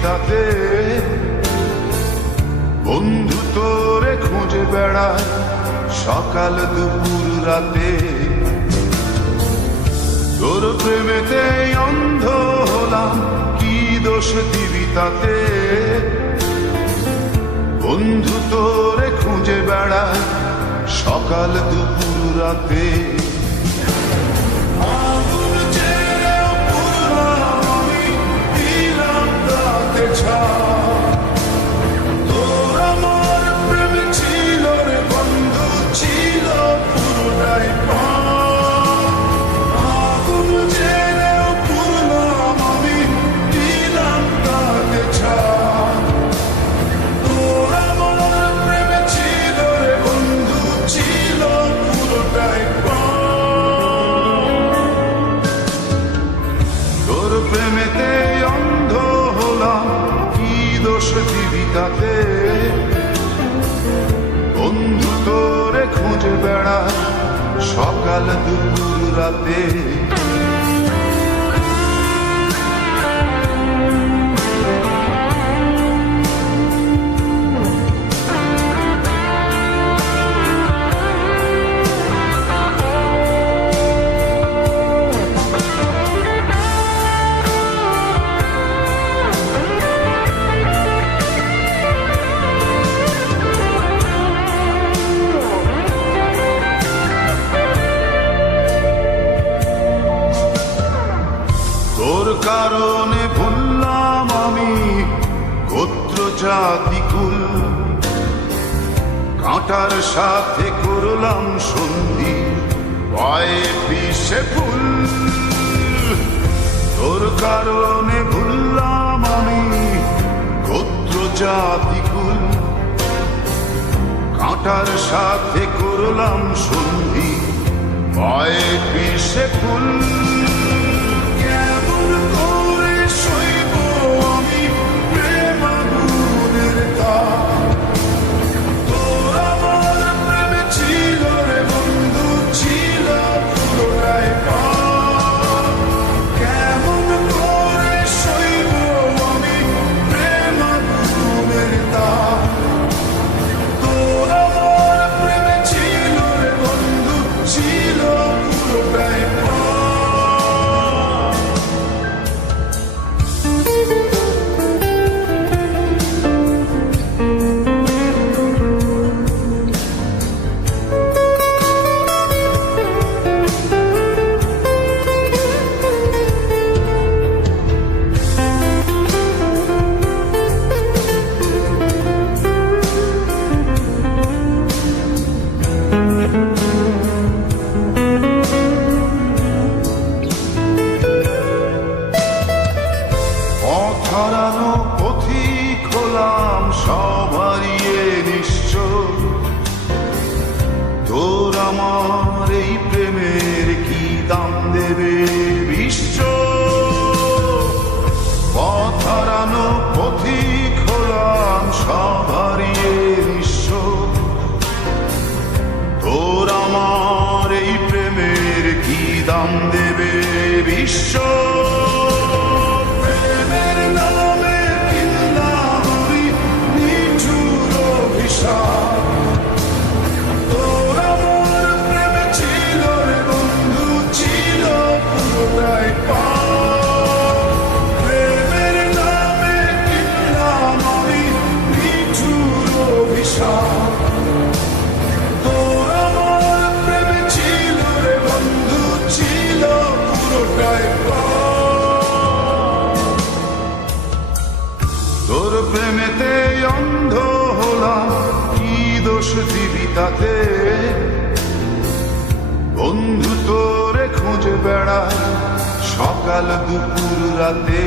জীবিতাতে, বন্ধু তোরে খুঁজে বেড়ায় সকাল দুপুর রাতে। তোর প্রেমেতে অন্ধ হলাম, কি দোষ দিবি তাতে? বন্ধু তোরে খুঁজে বেড়ায় সকাল দুপুর রাতে। আগুন ছেড়েও পুরলাম আমি, দিলাম তাতে ছাপ। তোর আমার প্রেম ছিল রে বন্ধু, ছিল পুরোটাই পাপ। আগুন ছেড়েও পুরলাম আমি, দিলাম তাতে ছাপ। তোর আমার প্রেম ছিল রে বন্ধু, ছিল পুরোটাই পাপ। তোর প্রেমেতে অন্ধ হলাম, কি দোষ দিবি তাতে? বন্ধু তোরে খুঁজে বেড়ায় সকাল দুপুর রাতে। তোর কারণে ভুললাম আমি গোত্র জাতি কুল, কাঁটার সাথে করলাম সন্ধি, পায়ে পিষে ফুল। তোর কারণে ভুললাম আমি গোত্র জাতি কুল, কাঁটার সাথে করলাম সন্ধি, পায়ে পিষে ফুল। কেমন করে সইব আমি প্রেম আগুনের তাপ? তোর আমার প্রেম ছিল রে বন্ধু, ছিল পুরোটাই পাপ। কেমন করে সইব আমি প্রেম আগুনের তাপ? তোর আমার প্রেম ছিল রে বন্ধু, ছিল পুরোটাই পাপ। পথ হারানো পথিক হলাম, সব হারিয়ে নিশ্চয়। তোর আমার এই প্রেমের কি দাম দেবে বিশ্ব? পথ হারানো পথিক হলাম, সব হারিয়ে নিশ্চয়। তোর আমার এই প্রেমের কি দাম দেবে বিশ্ব? প্রেমের নামে কিনলাম আমি নিঠুর অভিশাপ। তোর আমার প্রেম ছিল রে বন্ধু, ছিল পুরোটাই পাপ। প্রেমের নামে কিনলাম আমি নিঠুর অভিশাপ। তোর আমার প্রেম ছিল রে বন্ধু, ছিল পুরোটাই পাপ। তোর প্রেমেতে অন্ধ হলাম, কি দোষ দিবি তাতে? বন্ধু তোরে খুঁজে বেড়ায় সকাল দুপুর রাতে।